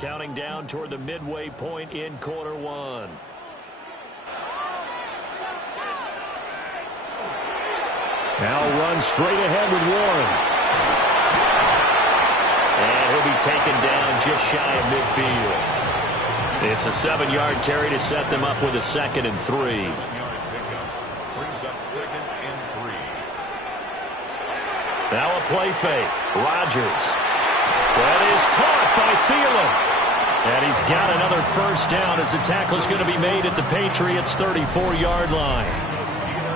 Counting down toward the midway point in quarter one. Now run straight ahead with Warren. And he'll be taken down just shy of midfield. It's a 7-yard carry to set them up with a 2nd and 3. Brings up 2nd and 3. Now a play fake. Rodgers. That is caught by Thielen. And he's got another first down as the tackle is going to be made at the Patriots' 34-yard line.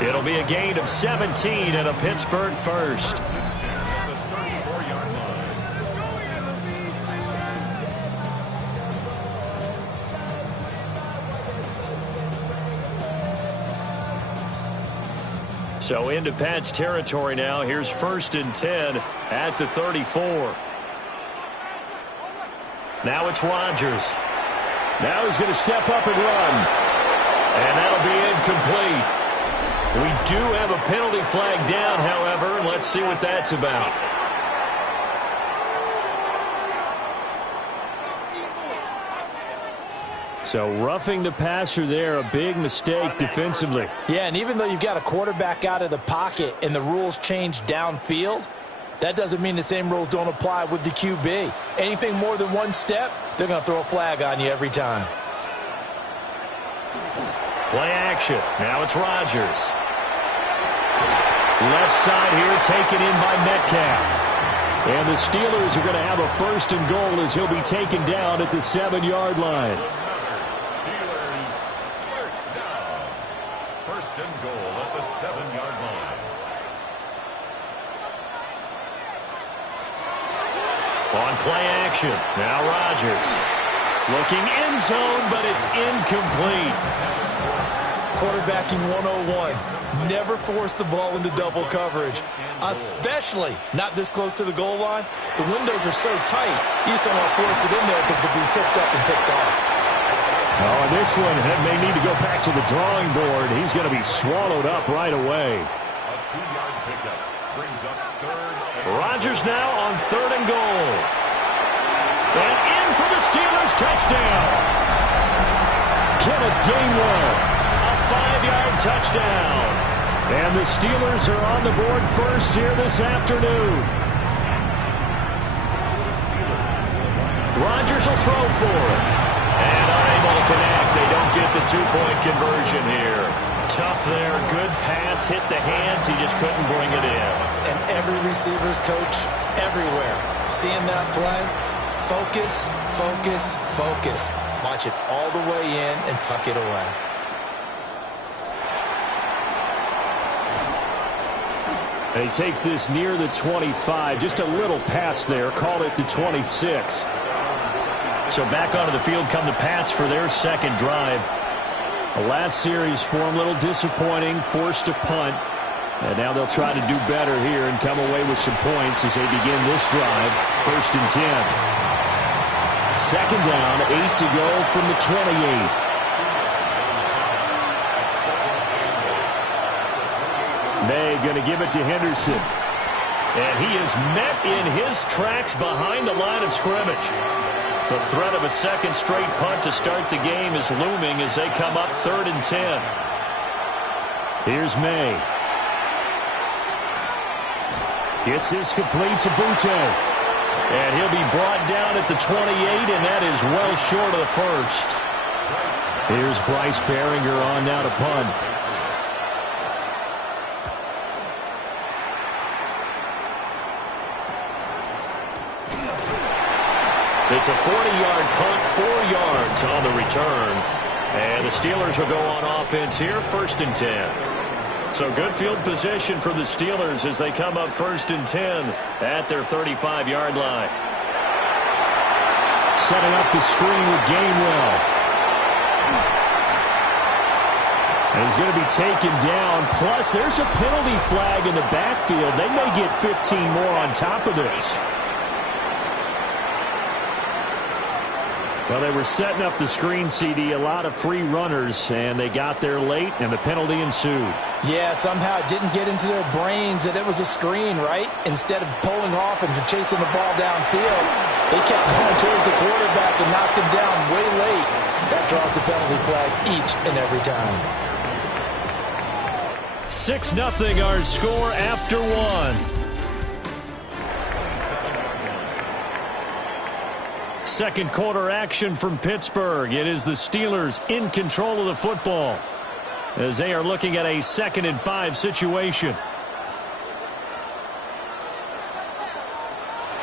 It'll be a gain of 17 and a Pittsburgh first. So into Pat's territory now. Here's 1st and 10 at the 34. Now it's Rodgers. Now he's going to step up and run. And that'll be incomplete. We do have a penalty flag down, however. Let's see what that's about. So roughing the passer there, a big mistake defensively. Yeah, and even though you've got a quarterback out of the pocket and the rules change downfield, that doesn't mean the same rules don't apply with the QB. Anything more than one step, they're going to throw a flag on you every time. Play action. Now it's Rodgers. Left side here taken in by Metcalf. And the Steelers are going to have a 1st and goal as he'll be taken down at the 7-yard line. Steelers first down. 1st and goal at the 7-yard line. On play action. Now Rodgers. Looking end zone, but it's incomplete. Quarterbacking 101. Never force the ball into double coverage, especially not this close to the goal line. The windows are so tight, you just don't want to force it in there because it could be tipped up and picked off. Oh, and this one may need to go back to the drawing board. He's going to be swallowed up right away. A 2-yard pickup brings up 3rd. Rodgers now on 3rd and goal. And in for the Steelers touchdown. Kenneth Gainwell. 5-yard touchdown. And the Steelers are on the board first here this afternoon. Rodgers will throw for it. And unable to connect. They don't get the 2-point conversion here. Tough there. Good pass. Hit the hands. He just couldn't bring it in. And every receiver's coach everywhere. Seeing that play, focus, focus, focus. Watch it all the way in and tuck it away. And he takes this near the 25. Just a little pass there. Called it the 26. So back onto the field come the Pats for their 2nd drive. The last series for them, a little disappointing. Forced a punt. And now they'll try to do better here and come away with some points as they begin this drive. 1st and 10. 2nd down, 8 to go from the 28. May going to give it to Henderson. And he is met in his tracks behind the line of scrimmage. The threat of a 2nd straight punt to start the game is looming as they come up 3rd and 10. Here's May. Gets this complete to Butte. And he'll be brought down at the 28, and that is well short of the 1st. Here's Bryce Behringer on now to punt. It's a 40-yard punt, 4 yards on the return. And the Steelers will go on offense here, 1st and 10. So good field position for the Steelers as they come up 1st and 10 at their 35-yard line. Setting up the screen with Gainwell. And he's going to be taken down. Plus, there's a penalty flag in the backfield. They may get 15 more on top of this. Well, they were setting up the screen, CD, a lot of free runners, and they got there late, and the penalty ensued. Yeah, somehow it didn't get into their brains that it was a screen, right? Instead of pulling off and chasing the ball downfield, They kept going towards the quarterback and knocked him down way late. That draws the penalty flag each and every time. 6-0 our score after one. Second quarter action from Pittsburgh. It is the Steelers in control of the football as they are looking at a 2nd and 5 situation.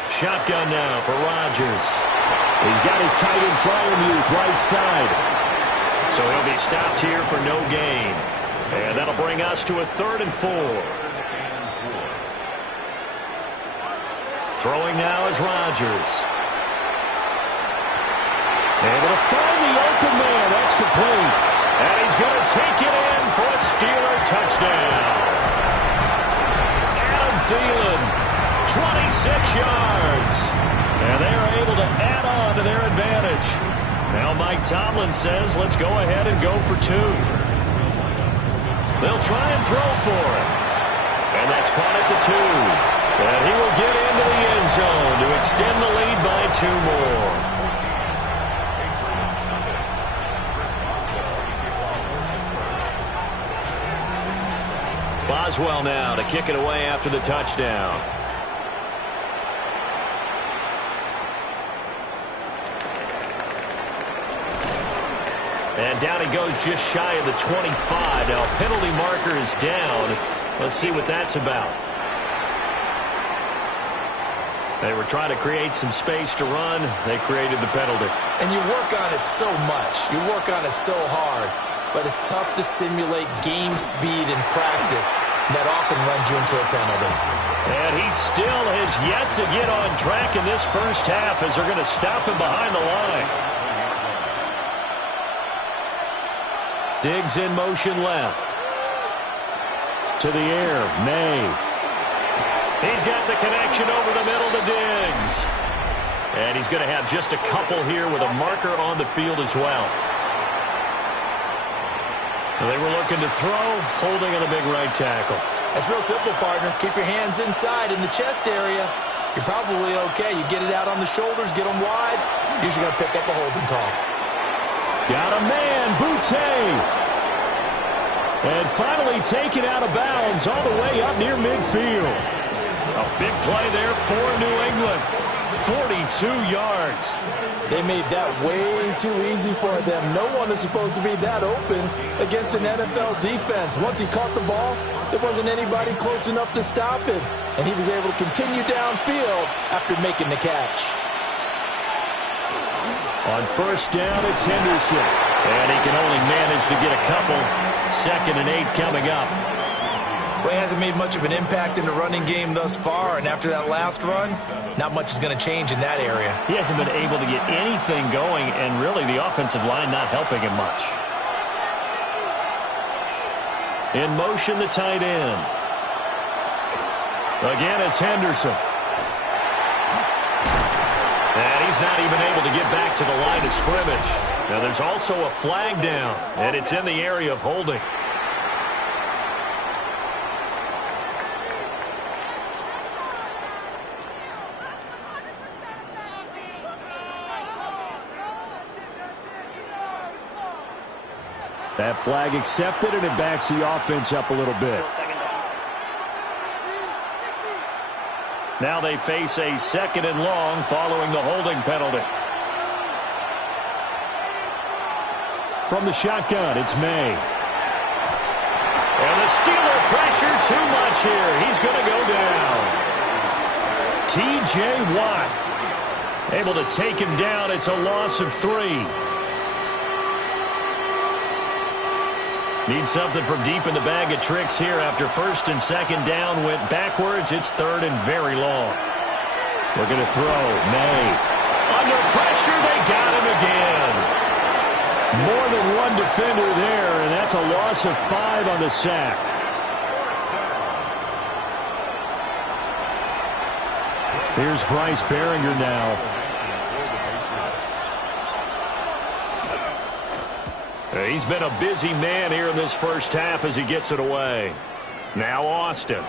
Shotgun now for Rodgers. He's got his tight end Fryermuth right side. So he'll be stopped here for no gain. And that'll bring us to a 3rd and 4. Throwing now is Rodgers. Able to find the open man. That's complete. And he's going to take it in for a Steeler touchdown. Adam Thielen, 26 yards. And they are able to add on to their advantage. Now Mike Tomlin says, let's go ahead and go for 2. They'll try and throw for it. And that's caught at the 2. And he will get into the end zone to extend the lead by 2 more. Boswell now to kick it away after the touchdown. And down he goes just shy of the 25. Now penalty marker is down. Let's see what that's about. They were trying to create some space to run. They created the penalty. And you work on it so much. You work on it so hard. But it's tough to simulate game speed in practice. That often runs you into a penalty. And he still has yet to get on track in this first half as they're going to stop him behind the line. Diggs in motion left. To the air, May. He's got the connection over the middle to Diggs. And he's going to have just a couple here with a marker on the field as well. They were looking to throw, holding on a big right tackle. That's real simple, partner. Keep your hands inside in the chest area. You're probably okay. You get it out on the shoulders, get them wide. Usually going to pick up a holding call. Got a man, Boutte. And finally taken out of bounds all the way up near midfield. A big play there for New England. 42 yards. They made that way too easy for them. No one is supposed to be that open against an NFL defense. Once he caught the ball, there wasn't anybody close enough to stop him. And he was able to continue downfield after making the catch. On first down, it's Henderson. And he can only manage to get a couple. 2nd and 8 coming up. Well, he hasn't made much of an impact in the running game thus far, and after that last run, not much is going to change in that area. He hasn't been able to get anything going, and really the offensive line not helping him much. In motion, the tight end. Again, it's Henderson. And he's not even able to get back to the line of scrimmage. Now, there's also a flag down, and it's in the area of holding. That flag accepted, and it backs the offense up a little bit. Now they face a 2nd and long following the holding penalty. From the shotgun, it's May. And the Steeler pressure too much here. He's going to go down. T.J. Watt able to take him down. It's a loss of 3. Need something from deep in the bag of tricks here after 1st and 2nd down went backwards. It's 3rd and very long. Looking to throw. May. Under pressure, they got him again. More than one defender there, and that's a loss of 5 on the sack. Here's Bryce Behringer now. He's been a busy man here in this first half as he gets it away. Now Austin.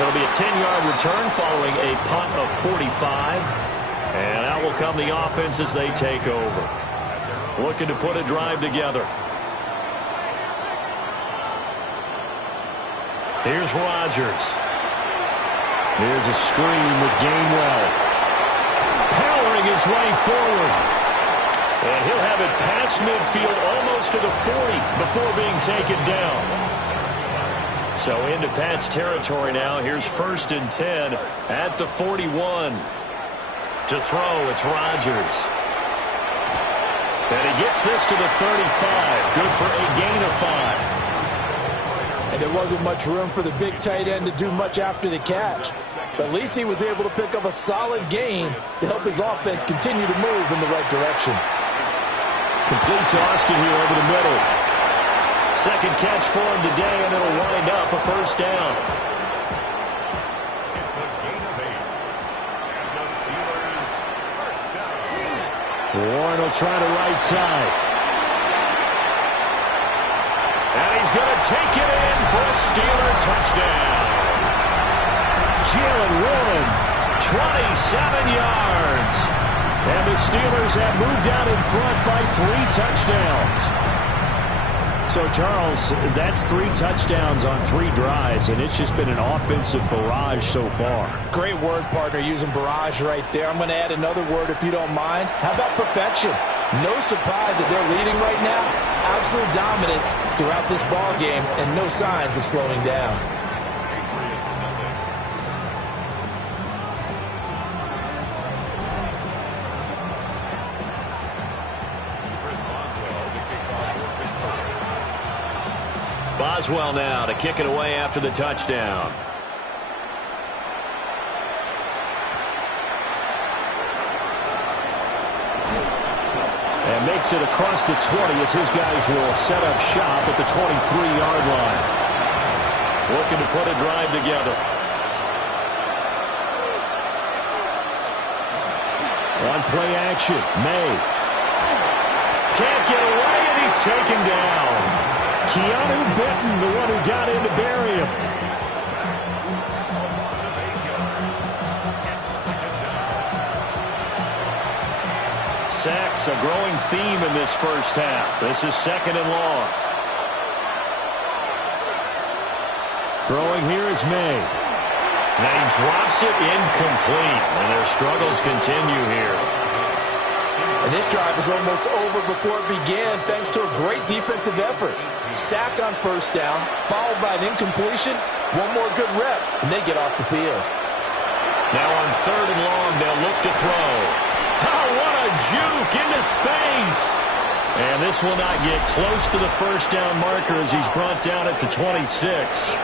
It'll be a 10-yard return following a punt of 45. And out will come the offense as they take over. Looking to put a drive together. Here's Rodgers. Here's a screen with Gainwell. Powering his way forward. And he'll have it past midfield almost to the 40 before being taken down. So into Pat's territory now. Here's 1st and 10 at the 41. To throw, it's Rodgers. And he gets this to the 35. Good for a gain of 5. And there wasn't much room for the big tight end to do much after the catch. But at least he was able to pick up a solid gain to help his offense continue to move in the right direction. Complete to Austin here over the middle. Second catch for him today, and it'll wind up a 1st down. It's a gain of 8. And the Steelers' 1st down. Warren will try to right side. And he's going to take it in for a Steeler touchdown. Jalen Warren, 27 yards. And the Steelers have moved out in front by 3 touchdowns. So, Charles, that's 3 touchdowns on 3 drives, and it's just been an offensive barrage so far. Great word, partner, using barrage right there. I'm going to add another word if you don't mind. How about perfection? No surprise that they're leading right now. Absolute dominance throughout this ball game and no signs of slowing down. Patriots nothing. Chris Boswell to kick off for Pittsburgh. Boswell now to kick it away after the touchdown. And makes it across the 20 as his guys will set up shop at the 23-yard line. Looking to put a drive together. On play action, May. Can't get away, and he's taken down. Keanu Benton, the one who got in to bury him. Sacks, a growing theme in this first half. This is 2nd and long. Throwing here is May. And he drops it incomplete. And their struggles continue here. And this drive is almost over before it began thanks to a great defensive effort. Sack on 1st down, followed by an incompletion. One more good rep, and they get off the field. Now on 3rd and long, they'll look to throw. Oh, what a juke into space. And this will not get close to the 1st down marker as he's brought down at the 26.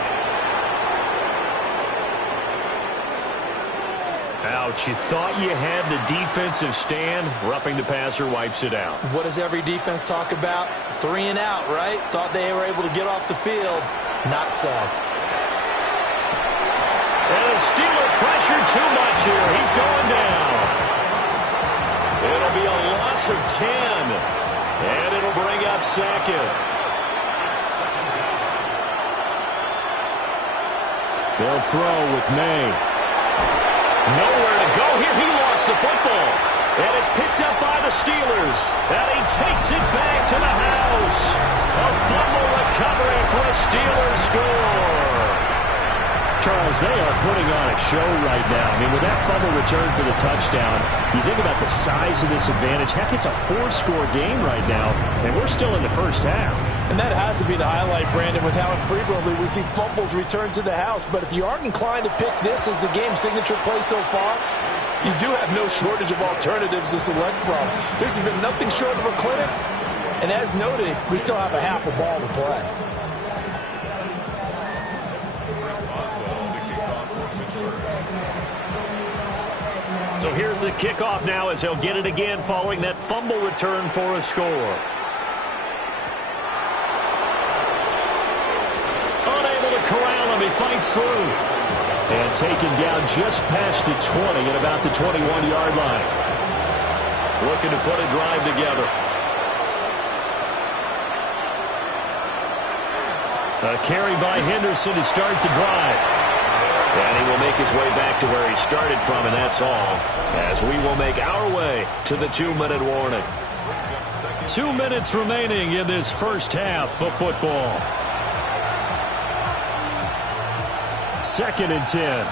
Ouch, you thought you had the defensive stand. Roughing the passer wipes it out. What does every defense talk about? 3 and out, right? Thought they were able to get off the field. Not so. And the Steeler pressure too much here. He's going down. It'll be a loss of 10. And it'll bring up 2nd. They'll throw with May. Nowhere to go here. He lost the football. And it's picked up by the Steelers. And he takes it back to the house. A fumble recovery for a Steelers score. Charles, they are putting on a show right now. I mean, with that fumble return for the touchdown, you think about the size of this advantage. Heck, it's a 4-score game right now, and we're still in the first half. And that has to be the highlight, Brandon, with how infrequently we see fumbles return to the house. But if you aren't inclined to pick this as the game's signature play so far, you do have no shortage of alternatives to select from. This has been nothing short of a clinic. And as noted, we still have a half a ball to play. So here's the kickoff now as they'll get it again following that fumble return for a score. Unable to corral him, he fights through. And taken down just past the 20 at about the 21-yard line. Looking to put a drive together. A carry by Henderson to start the drive. And he will make his way back to where he started from, and that's all, as we will make our way to the 2-minute warning. 2 minutes remaining in this first half of football. 2nd and 10.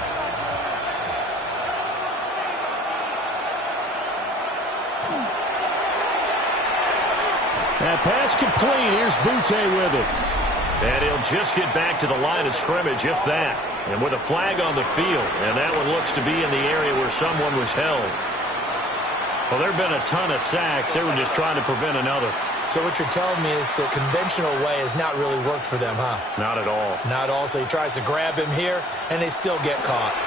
That pass complete. Here's Butte with it. And he'll just get back to the line of scrimmage, if that. And with a flag on the field. And that one looks to be in the area where someone was held. Well, there have been a ton of sacks. They were just trying to prevent another. So what you're telling me is the conventional way has not really worked for them, huh? Not at all. Not at all. So he tries to grab him here, and they still get caught.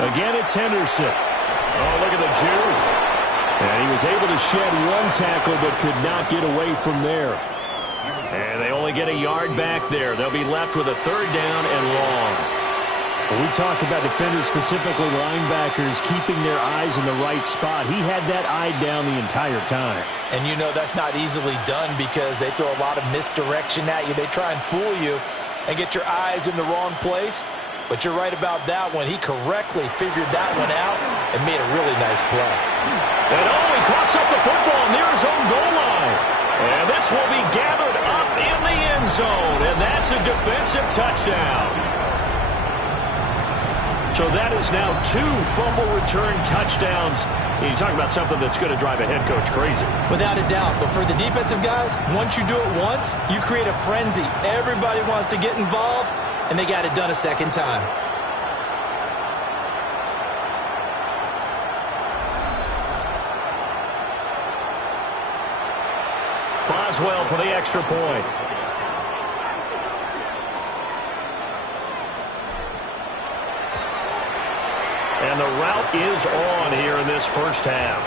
Again, it's Henderson. Oh, look at the juke. And he was able to shed one tackle, but could not get away from there. And they only get a yard back there. They'll be left with a 3rd down and long. When we talk about defenders, specifically linebackers, keeping their eyes in the right spot, he had that eye down the entire time. And you know that's not easily done because they throw a lot of misdirection at you. They try and fool you and get your eyes in the wrong place. But you're right about that one. He correctly figured that one out and made a really nice play. And he coughs up the football near his own goal line. And this will be gathered up in the end zone. And that's a defensive touchdown. So that is now 2 fumble return touchdowns. You talk about something that's going to drive a head coach crazy. Without a doubt. But for the defensive guys, once you do it once, you create a frenzy. Everybody wants to get involved, and they got it done a second time. Boswell for the extra point. And the route is on here in this first half.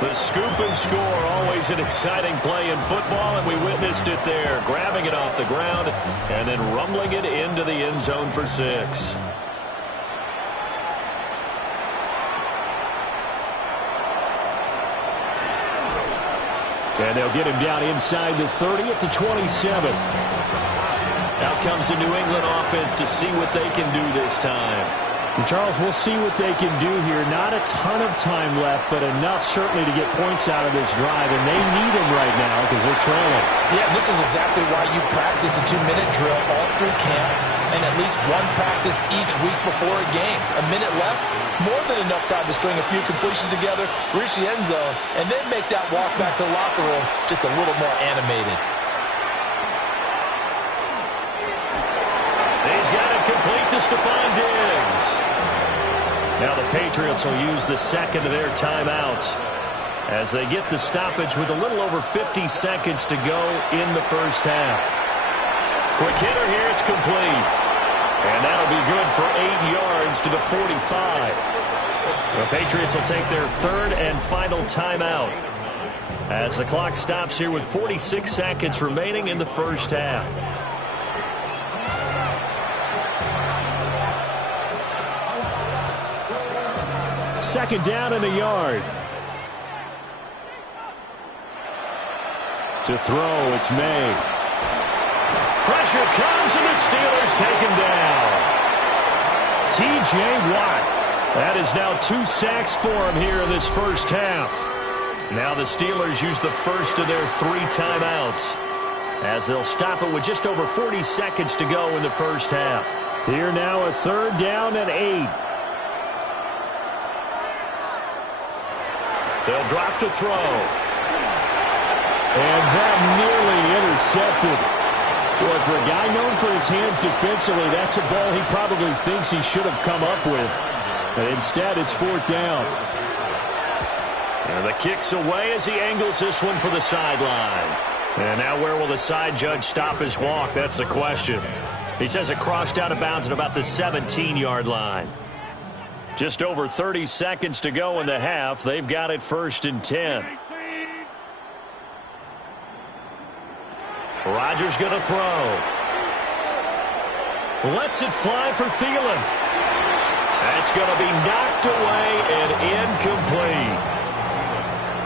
The scoop and score, always an exciting play in football, and we witnessed it there. Grabbing it off the ground and then rumbling it into the end zone for 6. And they'll get him down inside the 30 at the 27. Out comes the New England offense to see what they can do this time. And Charles, we'll see what they can do here. Not a ton of time left, but enough certainly to get points out of this drive. And they need them right now because they're trailing. Yeah, and this is exactly why you practice a 2-minute drill all through camp and at least one practice each week before a game. A minute left, more than enough time to string a few completions together, reach the end zone, and then make that walk back to the locker room just a little more animated. He's got it complete to Stephon Diggs. Now the Patriots will use the second of their timeouts as they get the stoppage with a little over 50 seconds to go in the first half. Quick hitter here, it's complete. And that'll be good for 8 yards to the 45. The Patriots will take their 3rd and final timeout as the clock stops here with 46 seconds remaining in the first half. Second down and a yard. To throw, it's May. Pressure comes, and the Steelers take him down. T.J. Watt. That is now 2 sacks for him here in this first half. Now the Steelers use the first of their 3 timeouts as they'll stop it with just over 40 seconds to go in the first half. Here now a 3rd down and 8. They'll drop to throw. And that nearly intercepted. Boy, for a guy known for his hands defensively, that's a ball he probably thinks he should have come up with. But instead, it's 4th down. And the kick's away as he angles this one for the sideline. And now where will the side judge stop his walk? That's the question. He says it crossed out of bounds at about the 17-yard line. Just over 30 seconds to go in the half. They've got it 1st and 10. Rodgers going to throw. Lets it fly for Thielen. That's going to be knocked away and incomplete.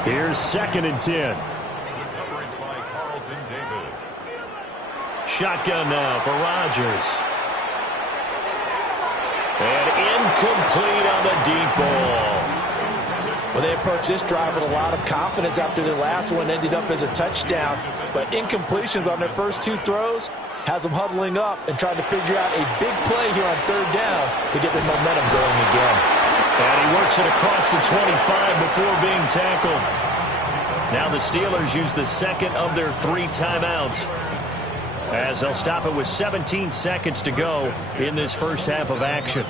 Here's 2nd and 10. Coverage by Carlton Davis. Shotgun now for Rodgers. And incomplete on the deep ball. Well, they approached this drive with a lot of confidence after their last one ended up as a touchdown. But incompletions on their first two throws has them huddling up and trying to figure out a big play here on third down to get their momentum going again. And he works it across the 25 before being tackled. Now the Steelers use the second of their 3 timeouts, as they'll stop it with 17 seconds to go in this first half of action.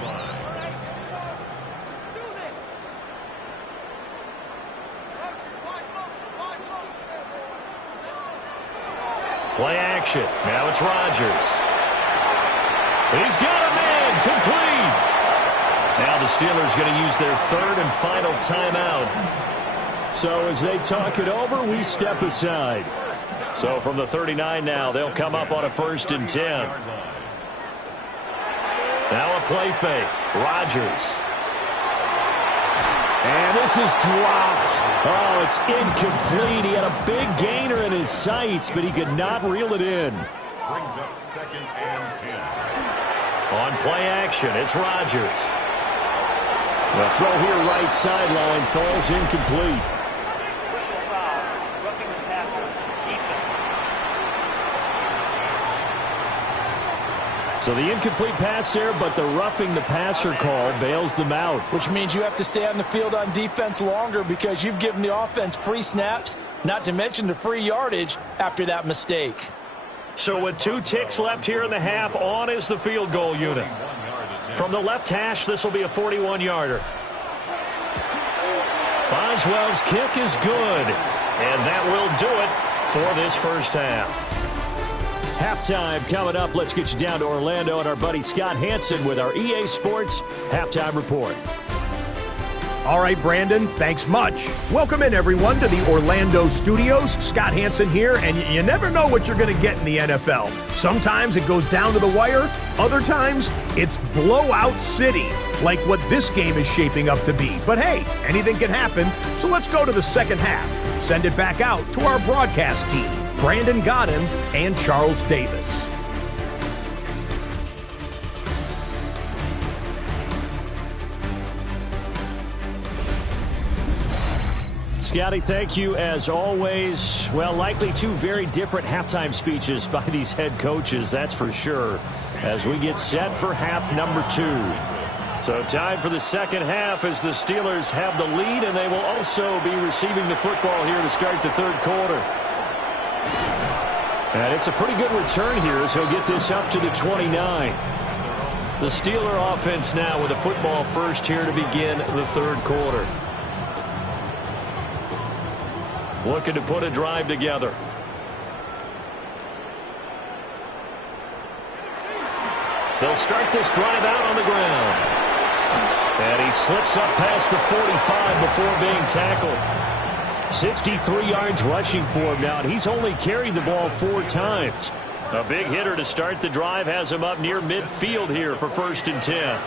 Play action. Now it's Rodgers. He's got a man. Complete. Now the Steelers going to use their third and final timeout. So as they talk it over, we step aside. So from the 39 now, they'll come up on a 1st and 10. Now a play fake. Rodgers. And this is dropped. Oh, it's incomplete. He had a big gainer in his sights, but he could not reel it in. Brings up 2nd and 10. On play action, it's Rodgers. The throw here right sideline falls incomplete. So the incomplete pass there, but the roughing the passer call bails them out. Which means you have to stay on the field on defense longer because you've given the offense free snaps, not to mention the free yardage after that mistake. So with 2 ticks left here in the half, on is the field goal unit. From the left hash, this will be a 41-yarder. Boswell's kick is good, and that will do it for this first half. Halftime coming up. Let's get you down to Orlando and our buddy Scott Hansen with our EA Sports Halftime Report. All right, Brandon, thanks much. Welcome in, everyone, to the Orlando studios. Scott Hansen here, and you never know what you're going to get in the NFL. Sometimes it goes down to the wire. Other times, it's blowout city, like what this game is shaping up to be. But hey, anything can happen, so let's go to the second half. Send it back out to our broadcast team, Brandon Godden and Charles Davis. Scotty, thank you as always. Well, likely 2 very different halftime speeches by these head coaches, that's for sure, as we get set for half number 2. So time for the second half as the Steelers have the lead, and they will also be receiving the football here to start the third quarter. And it's a pretty good return here as he'll get this up to the 29. The Steeler offense now with the football first here to begin the third quarter. Looking to put a drive together. They'll start this drive out on the ground. And he slips up past the 45 before being tackled. 63 yards rushing for him now, and he's only carried the ball 4 times. A big hitter to start the drive has him up near midfield here for 1st and 10.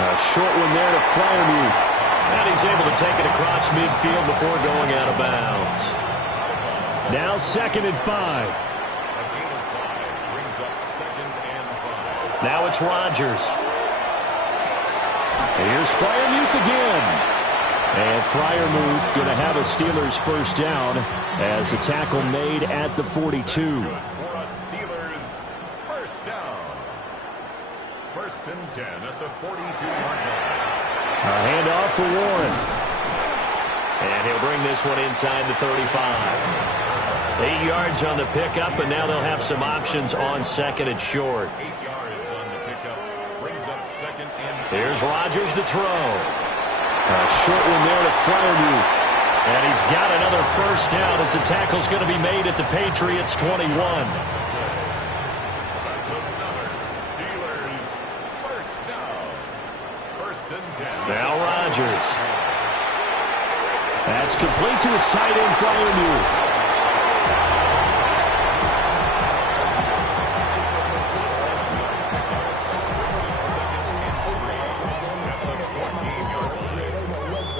A short one there to Freiermuth. And he's able to take it across midfield before going out of bounds. Now 2nd and 5. Now it's Rodgers. Here's Freiermuth again. And Freiermuth going to have a Steelers first down as a tackle made at the 42. For a Steelers first down. 1st and 10 at the 42-yard line. A handoff for Warren. And he'll bring this one inside the 35. 8 yards on the pickup, and now they'll have some options on 2nd and short. 8 yards on the pickup. Brings up 2nd and 10. Here's Rodgers to throw. A short one there to Freiermuth. And he's got another first down as the tackle's going to be made at the Patriots 21. Now Rodgers. That's complete to his tight end, Freiermuth.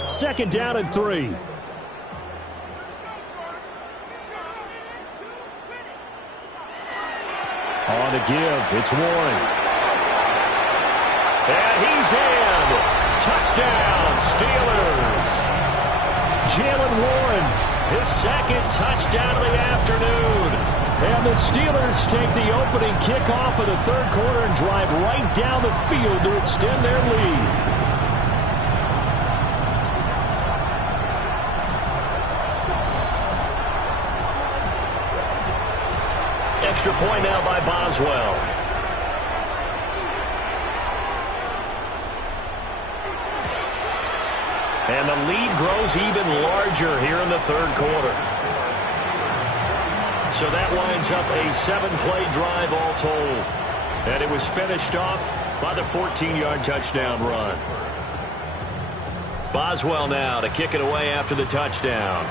Second down and 3. On the give, it's Warren. And he's in. Touchdown, Steelers. Jalen Warren, his second touchdown of the afternoon. And the Steelers take the opening kickoff of the third quarter and drive right down the field to extend their lead. Extra point now by Boswell. And the lead grows even larger here in the third quarter. So that winds up a 7-play drive all told. And it was finished off by the 14-yard touchdown run. Boswell now to kick it away after the touchdown.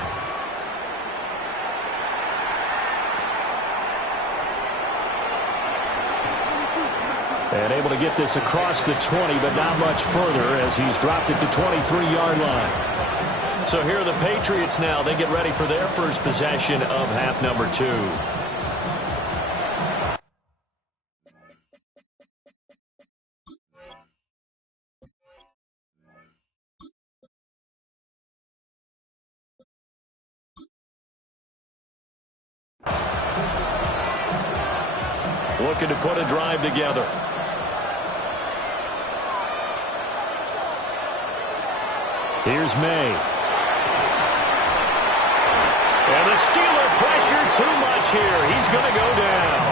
And able to get this across the 20, but not much further as he's dropped it to 23-yard line. So here are the Patriots now. They get ready for their first possession of half number 2. Looking to put a drive together. Here's May. And the Steeler pressure too much here. He's going to go down.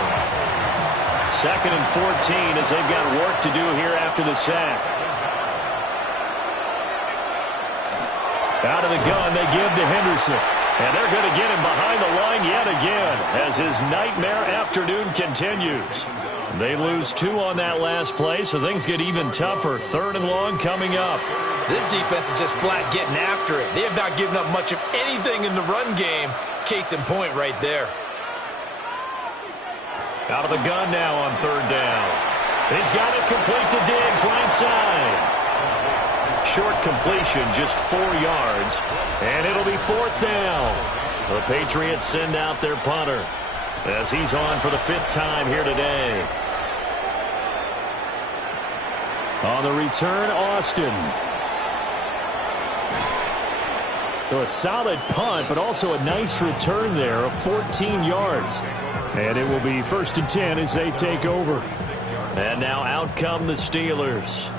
2nd and 14 as they've got work to do here after the sack. Out of the gun, they give to Henderson. And they're going to get him behind the line yet again as his nightmare afternoon continues. They lose 2 on that last play, so things get even tougher. 3rd and long coming up. This defense is just flat getting after it. They have not given up much of anything in the run game. Case in point right there. Out of the gun now on 3rd down. He's got it complete to Diggs, right side. Short completion, just 4 yards. And it'll be 4th down. The Patriots send out their punter as he's on for the 5th time here today. On the return, Austin. So a solid punt, but also a nice return there of 14 yards. And it will be 1st and 10 as they take over. And now out come the Steelers.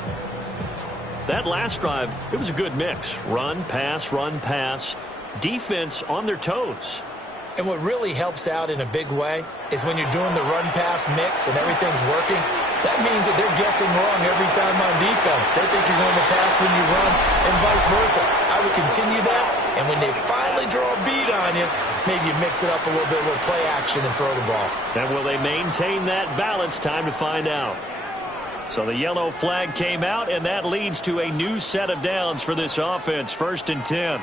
That last drive, it was a good mix. Run, pass, defense on their toes. And what really helps out in a big way is when you're doing the run-pass mix and everything's working, that means that they're guessing wrong every time on defense. They think you're going to pass when you run and vice versa. I would continue that, and when they finally draw a beat on you, maybe you mix it up a little bit with play action and throw the ball. And will they maintain that balance? Time to find out. So the yellow flag came out, and that leads to a new set of downs for this offense. 1st and 10.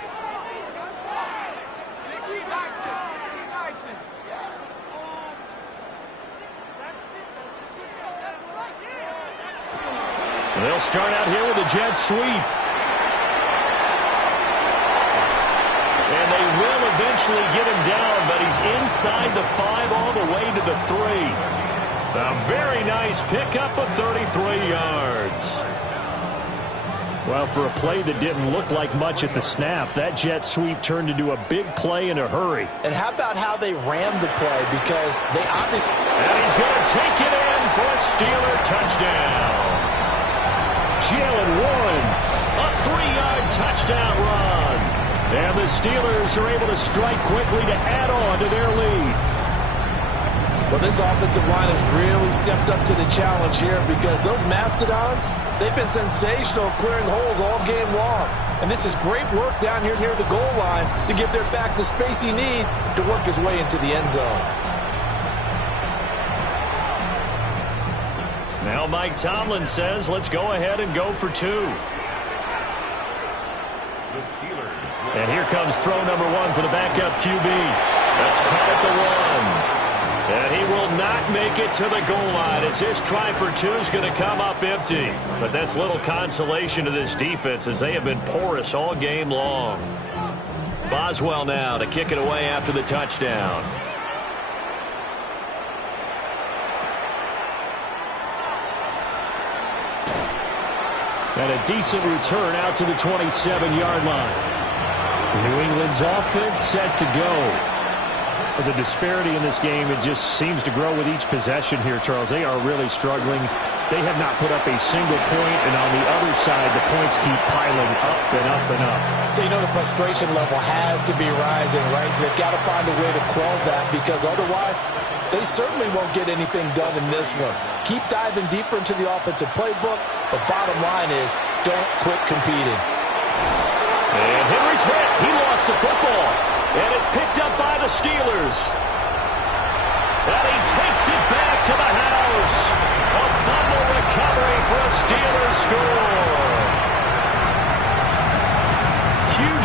They'll start out here with a jet sweep. And they will eventually get him down, but he's inside the 5 all the way to the 3. A very nice pickup of 33 yards. Well, for a play that didn't look like much at the snap, that jet sweep turned into a big play in a hurry. And how about how they rammed the play? Because they obviously... And he's going to take it in for a Steeler touchdown. Jalen Warren, a 3-yard touchdown run. And the Steelers are able to strike quickly to add on to their lead. Well, this offensive line has really stepped up to the challenge here because those Mastodons, they've been sensational clearing holes all game long. And this is great work down here near the goal line to give their back the space he needs to work his way into the end zone. Now Mike Tomlin says, let's go ahead and go for 2. And here comes throw number 1 for the backup QB. That's caught at the 1. And he will not make it to the goal line as his try for 2 is going to come up empty. But that's little consolation to this defense as they have been porous all game long. Boswell now to kick it away after the touchdown. And a decent return out to the 27-yard line. New England's offense set to go. The disparity in this game, it just seems to grow with each possession here, Charles. They are really struggling. They have not put up a single point, and on the other side, the points keep piling up and up and up. So, the frustration level has to be rising, right? So they've got to find a way to quell that, because otherwise they certainly won't get anything done in this one. Keep diving deeper into the offensive playbook, but bottom line is don't quit competing. And Henry's hit. He lost the football. And it's picked up by the Steelers. And he takes it back to the house. A fumble recovery for a Steelers score.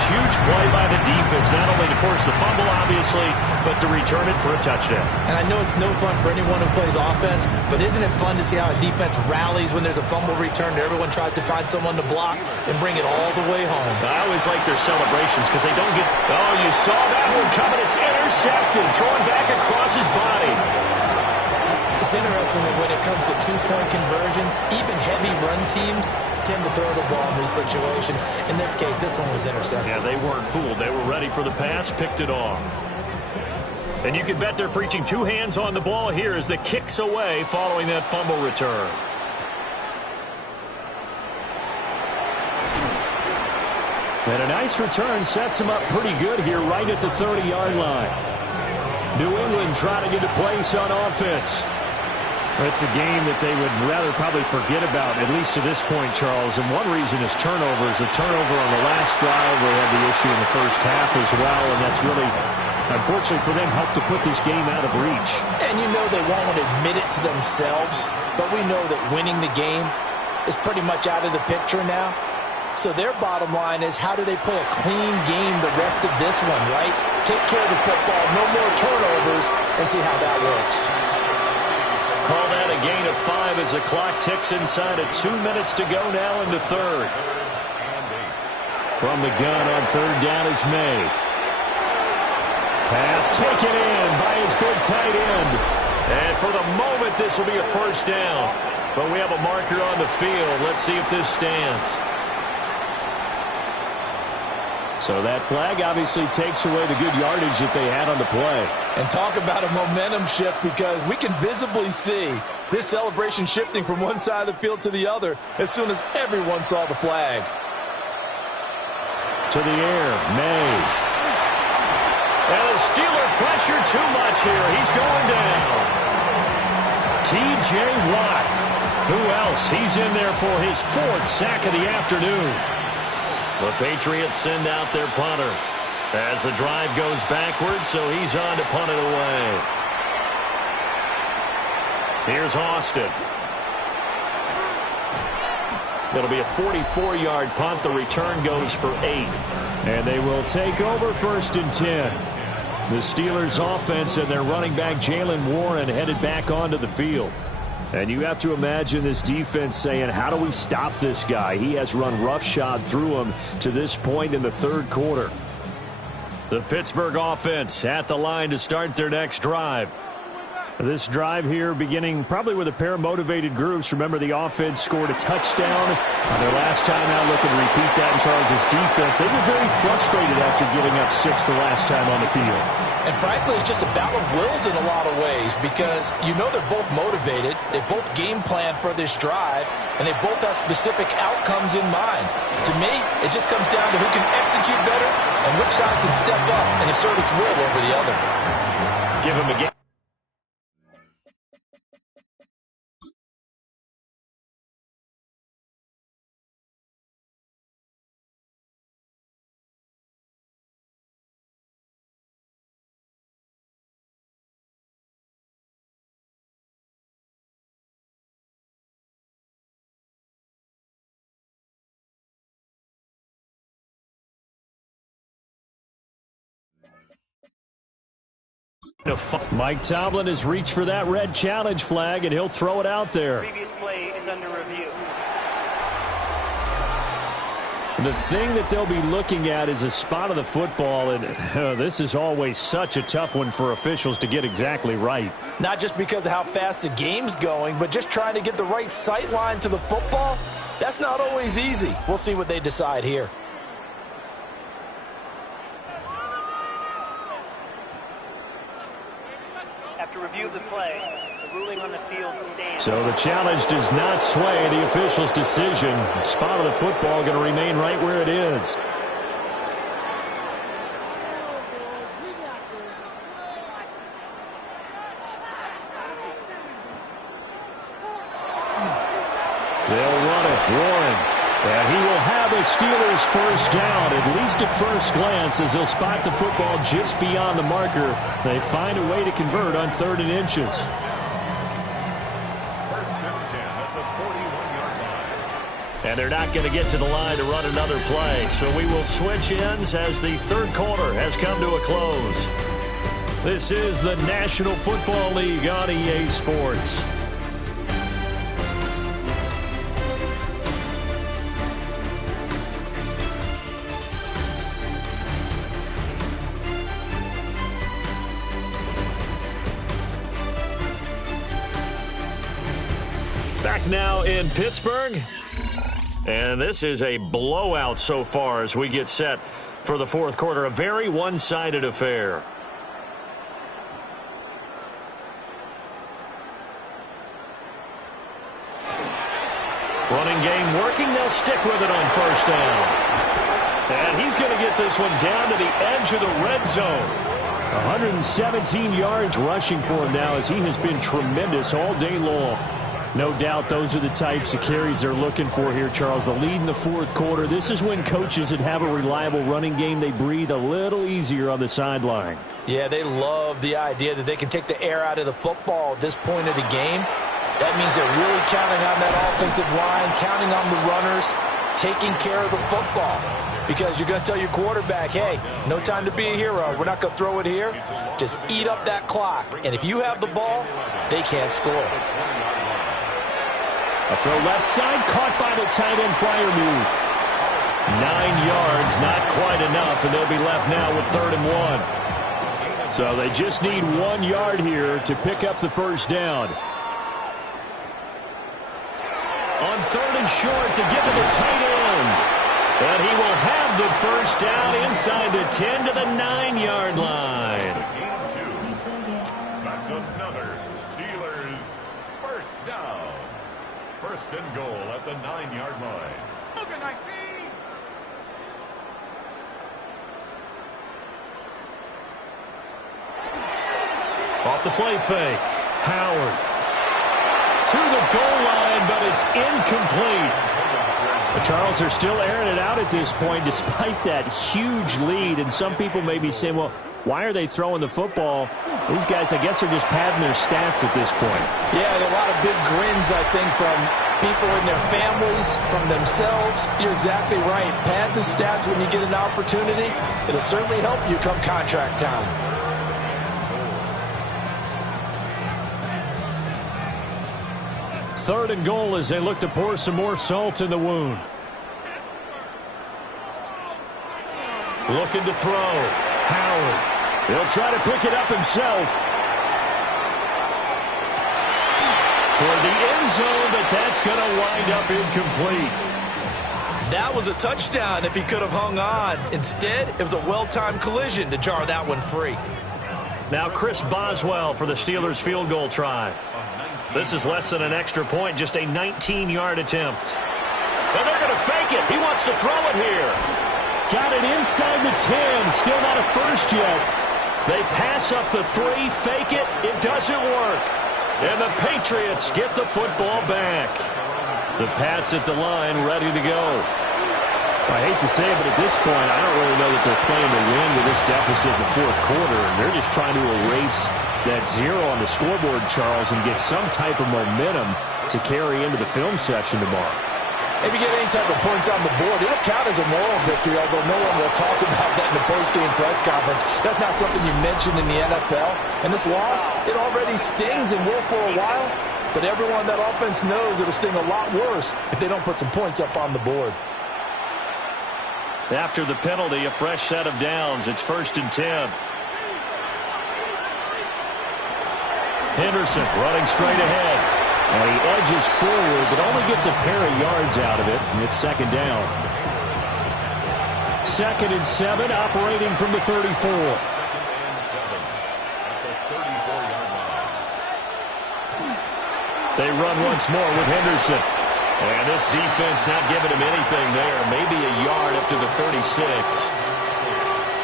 Huge play by the defense, not only to force the fumble, obviously, but to return it for a touchdown. And I know it's no fun for anyone who plays offense, but isn't it fun to see how a defense rallies when there's a fumble return and everyone tries to find someone to block and bring it all the way home? I always like their celebrations because they don't get... Oh, you saw that one coming. It's intercepted, thrown back across his body. It's interesting that when it comes to two-point conversions, even heavy run teams tend to throw the ball in these situations. In this case, this one was intercepted. Yeah, they weren't fooled. They were ready for the pass, picked it off. And you can bet they're preaching two hands on the ball here as the kick's away following that fumble return. And a nice return sets him up pretty good here right at the 30-yard line. New England trying to get a place on offense. It's a game that they would rather probably forget about, at least to this point, Charles. And one reason is turnovers. A turnover on the last drive. They had the issue in the first half as well, and that's really, unfortunately for them, helped to put this game out of reach. And they won't admit it to themselves, but we know that winning the game is pretty much out of the picture now. So their bottom line is, how do they play a clean game the rest of this one, right? Take care of the football, no more turnovers, and see how that works. Call that a gain of 5 as the clock ticks inside of 2 minutes to go now in the third. From the gun on third down is May. Pass taken in by his big tight end. And for the moment, this will be a first down. But we have a marker on the field. Let's see if this stands. So that flag obviously takes away the good yardage that they had on the play. And talk about a momentum shift, because we can visibly see this celebration shifting from one side of the field to the other as soon as everyone saw the flag. To the air, May. And the Steeler pressure too much here. He's going down. T.J. Watt. Who else? He's in there for his 4th sack of the afternoon. The Patriots send out their punter as the drive goes backwards, so he's on to punt it away. Here's Austin. It'll be a 44-yard punt. The return goes for 8. And they will take over 1st and 10. The Steelers offense and their running back Jaylen Warren headed back onto the field. And you have to imagine this defense saying, how do we stop this guy? He has run roughshod through him to this point in the third quarter. The Pittsburgh offense at the line to start their next drive. This drive here beginning probably with a pair of motivated groups. Remember, the offense scored a touchdown on their last time out. Looking to repeat that in Charles' defense. They were very frustrated after giving up 6 the last time on the field. And frankly, it's just a battle of wills in a lot of ways, because they're both motivated. They both game plan for this drive, and they both have specific outcomes in mind. To me, it just comes down to who can execute better and which side can step up and assert its will over the other. Give him a game. Mike Tomlin has reached for that red challenge flag, and he'll throw it out there. Previous play is under review. The thing that they'll be looking at is a spot of the football, and this is always such a tough one for officials to get exactly right. Not just because of how fast the game's going, but just trying to get the right sight line to the football. That's not always easy. We'll see what they decide here. After review of the play, the ruling on the field stands. So the challenge does not sway the official's decision. The spot of the football going to remain right where it is. They'll run it. Warren. And he will have a Steelers first down, at least at first glance, as he'll spot the football just beyond the marker. They find a way to convert on 3rd and inches. First and 10 at the 41-yard line. And they're not going to get to the line to run another play. So we will switch ends as the third quarter has come to a close. This is the National Football League on EA Sports. Back now in Pittsburgh. And this is a blowout so far as we get set for the fourth quarter. A very one-sided affair. Running game working. They'll stick with it on first down. And he's going to get this one down to the edge of the red zone. 117 yards rushing for him now as he has been tremendous all day long. No doubt those are the types of carries they're looking for here, Charles. The lead in the fourth quarter. This is when coaches that have a reliable running game, they breathe a little easier on the sideline. Yeah, they love the idea that they can take the air out of the football at this point of the game. That means they're really counting on that offensive line, counting on the runners, taking care of the football. Because you're going to tell your quarterback, hey, no time to be a hero. We're not going to throw it here. Just eat up that clock. And if you have the ball, they can't score. A throw left side, caught by the tight end flyer move. 9 yards, not quite enough, and they'll be left now with 3rd and 1. So they just need 1 yard here to pick up the first down. On 3rd and short to get to the tight end. And he will have the first down inside the 10 to the 9-yard line. That's another Steelers first down. First and goal at the 9-yard line. Look at 19. Off the play fake. Howard to the goal line, but it's incomplete. But Charles, they're still airing it out at this point despite that huge lead. And some people may be saying, well, why are they throwing the football? These guys, I guess, are just padding their stats at this point. Yeah, a lot of big grins, I think, from people in their families, from themselves. You're exactly right. Pad the stats when you get an opportunity. It'll certainly help you come contract time. Third and goal as they look to pour some more salt in the wound. Looking to throw. Howard. He'll try to pick it up himself. Toward the end zone, but that's going to wind up incomplete. That was a touchdown if he could have hung on. Instead, it was a well-timed collision to jar that one free. Now Chris Boswell for the Steelers field goal try. This is less than an extra point, just a 19-yard attempt. And they're going to fake it. He wants to throw it here. Got it inside the 10. Still not a first yet. They pass up the 3, fake it. It doesn't work. And the Patriots get the football back. The Pats at the line, ready to go. I hate to say it, but at this point, I don't really know that they're playing to win with this deficit in the fourth quarter. And they're just trying to erase that 0 on the scoreboard, Charles, and get some type of momentum to carry into the film session tomorrow. If you get any type of points on the board, it'll count as a moral victory, although no one will talk about that in the post-game press conference. That's not something you mention in the NFL. And this loss, it already stings and will for a while. But everyone on that offense knows it'll sting a lot worse if they don't put some points up on the board. After the penalty, a fresh set of downs. It's 1st and 10. Henderson running straight ahead. And he edges forward, but only gets a pair of yards out of it, and it's second down. 2nd and 7, operating from the 34. 2nd and 7 at the 34-yard line. They run once more with Henderson. And this defense not giving him anything there. Maybe a yard up to the 36.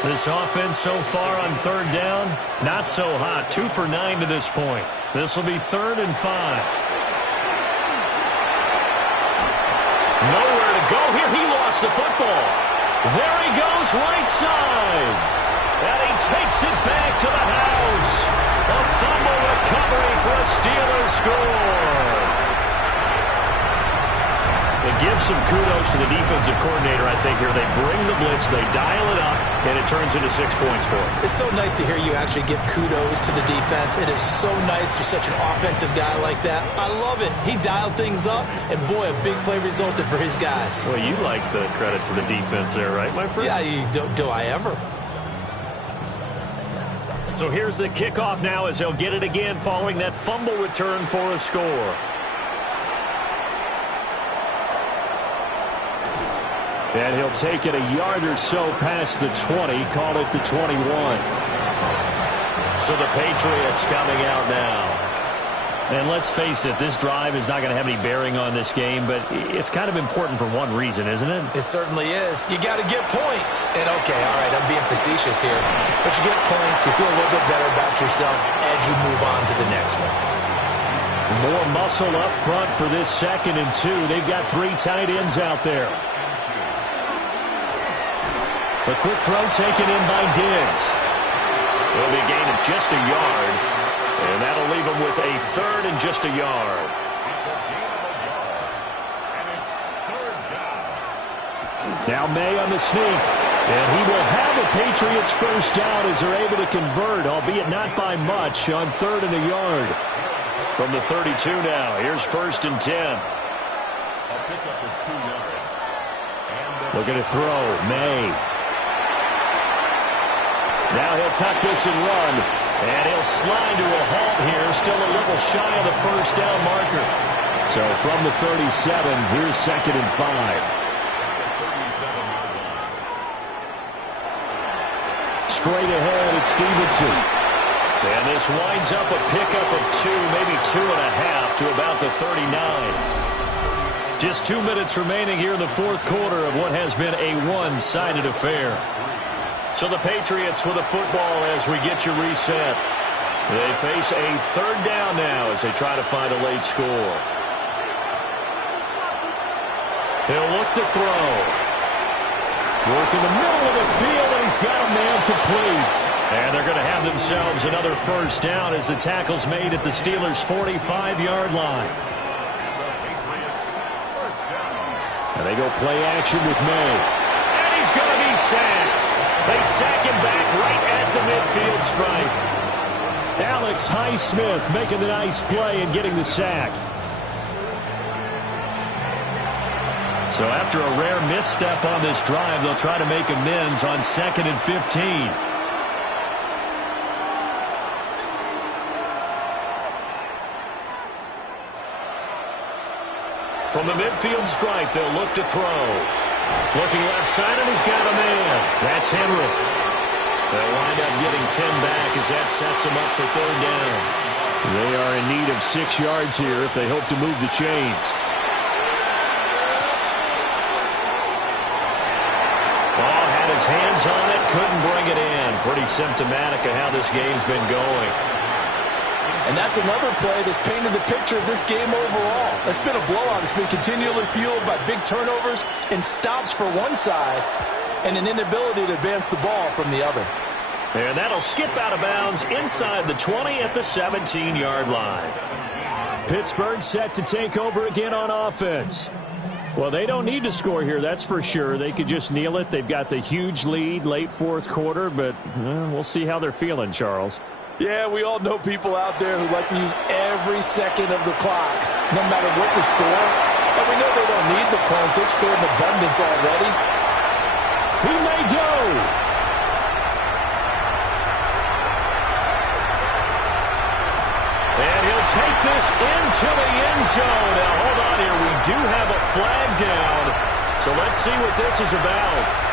This offense so far on 3rd down, not so hot. 2 for 9 to this point. This will be 3rd and 5. Nowhere to go here. He lost the football. There he goes, right side. And he takes it back to the house. A fumble recovery for a Steelers score. It gives some kudos to the defensive coordinator, I think, here. They bring the blitz, they dial it up, and it turns into 6 points for them. It's so nice to hear you actually give kudos to the defense. It is so nice you're such an offensive guy like that. I love it. He dialed things up, and boy, a big play resulted for his guys. Well, you like the credit to the defense there, right, my friend? Yeah, do I ever? So here's the kickoff now as they'll get it again following that fumble return for a score. And he'll take it a yard or so past the 20, call it the 21. So the Patriots coming out now. And let's face it, this drive is not going to have any bearing on this game, but it's kind of important for one reason, isn't it? It certainly is. You got to get points. And okay, all right, I'm being facetious here. But you get points, you feel a little bit better about yourself as you move on to the next one. More muscle up front for this 2nd and 2. They've got 3 tight ends out there. A quick throw taken in by Diggs. It'll be a gain of just a yard, and that'll leave him with a 3rd and just a yard. It's a gain of a yard, and it's 3rd down. Now May on the sneak, and he will have a Patriots first down as they're able to convert, albeit not by much, on 3rd and a yard. From the 32 now, here's 1st and 10. A pickup of 2 yards. Looking to throw, May. Now he'll tuck this and run, and he'll slide to a halt here, still a little shy of the first down marker. So from the 37, here's 2nd and 5. Straight ahead, it's Stevenson. And this winds up a pickup of 2, maybe 2.5 to about the 39. Just 2 minutes remaining here in the 4th quarter of what has been a one-sided affair. So the Patriots with a football as we get you reset. They face a 3rd down now as they try to find a late score. He'll look to throw. Work in the middle of the field, and he's got a man complete. And they're going to have themselves another first down as the tackle's made at the Steelers' 45-yard line. And they go play action with May. And he's going to be sacked. They sack him back right at the midfield stripe. Alex Highsmith making the nice play and getting the sack. So after a rare misstep on this drive, they'll try to make amends on 2nd and 15. From the midfield stripe, they'll look to throw. Looking left side, and he's got a man. That's Henry. They'll wind up getting 10 back as that sets him up for 3rd down. They are in need of 6 yards here if they hope to move the chains. Oh, had his hands on it, couldn't bring it in. Pretty symptomatic of how this game's been going. And that's another play that's painted the picture of this game overall. It's been a blowout. It's been continually fueled by big turnovers and stops for one side and an inability to advance the ball from the other. And that'll skip out of bounds inside the 20 at the 17-yard line. Pittsburgh set to take over again on offense. Well, they don't need to score here, that's for sure. They could just kneel it. They've got the huge lead late 4th quarter, but we'll see how they're feeling, Charles. Yeah, we all know people out there who like to use every second of the clock, no matter what the score. And we know they don't need the points. They've scored in abundance already. He may go. And he'll take this into the end zone. Now, hold on here. We do have a flag down. So let's see what this is about.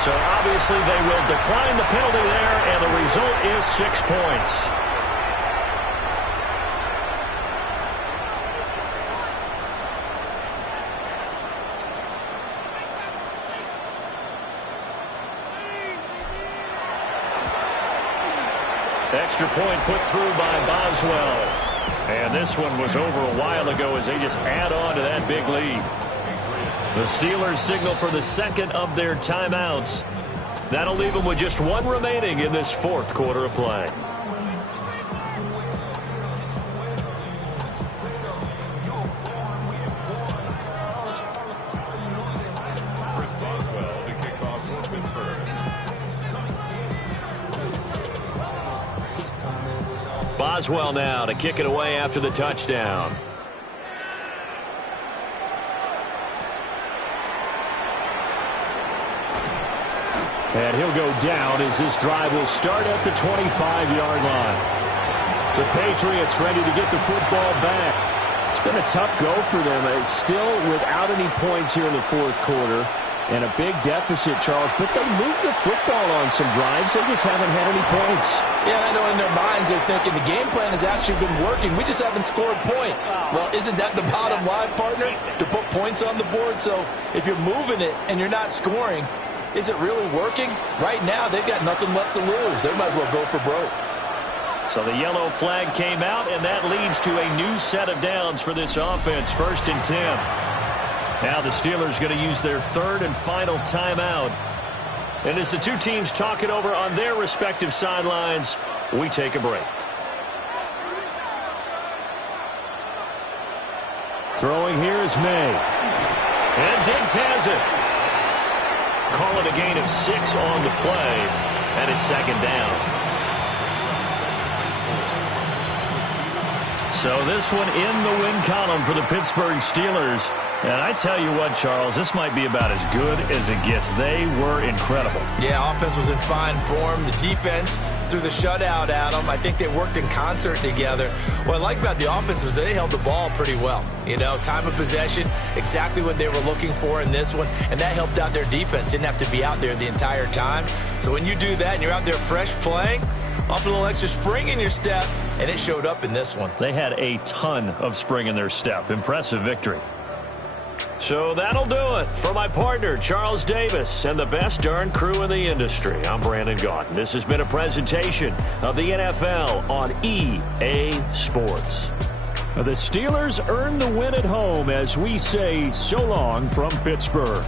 So obviously they will decline the penalty there, and the result is 6 points. Extra point put through by Boswell. And this one was over a while ago as they just add on to that big lead. The Steelers signal for the second of their timeouts. That'll leave them with just one remaining in this fourth quarter of play. Chris Boswell, the kickoff for Pittsburgh. Boswell now to kick it away after the touchdown. And he'll go down as this drive will start at the 25-yard line. The Patriots ready to get the football back. It's been a tough go for them. It's still without any points here in the fourth quarter. And a big deficit, Charles. But they moved the football on some drives. They just haven't had any points. Yeah, I know in their minds they're thinking the game plan has actually been working. We just haven't scored points. Well, isn't that the bottom line, partner? To put points on the board. So if you're moving it and you're not scoring, is it really working? Right now, they've got nothing left to lose. They might as well go for broke. So the yellow flag came out, and that leads to a new set of downs for this offense. 1st and 10. Now the Steelers going to use their third and final timeout. And as the two teams talk it over on their respective sidelines, we take a break. Throwing here is May. And Diggs has it. Call it a gain of 6 on the play, and it's 2nd down. So this one in the win column for the Pittsburgh Steelers. And I tell you what, Charles, this might be about as good as it gets. They were incredible. Yeah, offense was in fine form. The defense threw the shutout at them. I think they worked in concert together. What I like about the offense was they held the ball pretty well. You know, time of possession, exactly what they were looking for in this one. And that helped out their defense. Didn't have to be out there the entire time. So when you do that and you're out there fresh playing, off a little extra spring in your step, and it showed up in this one. They had a ton of spring in their step. Impressive victory. So that'll do it for my partner, Charles Davis, and the best darn crew in the industry. I'm Brandon Gaudin. This has been a presentation of the NFL on EA Sports. The Steelers earn the win at home as we say so long from Pittsburgh.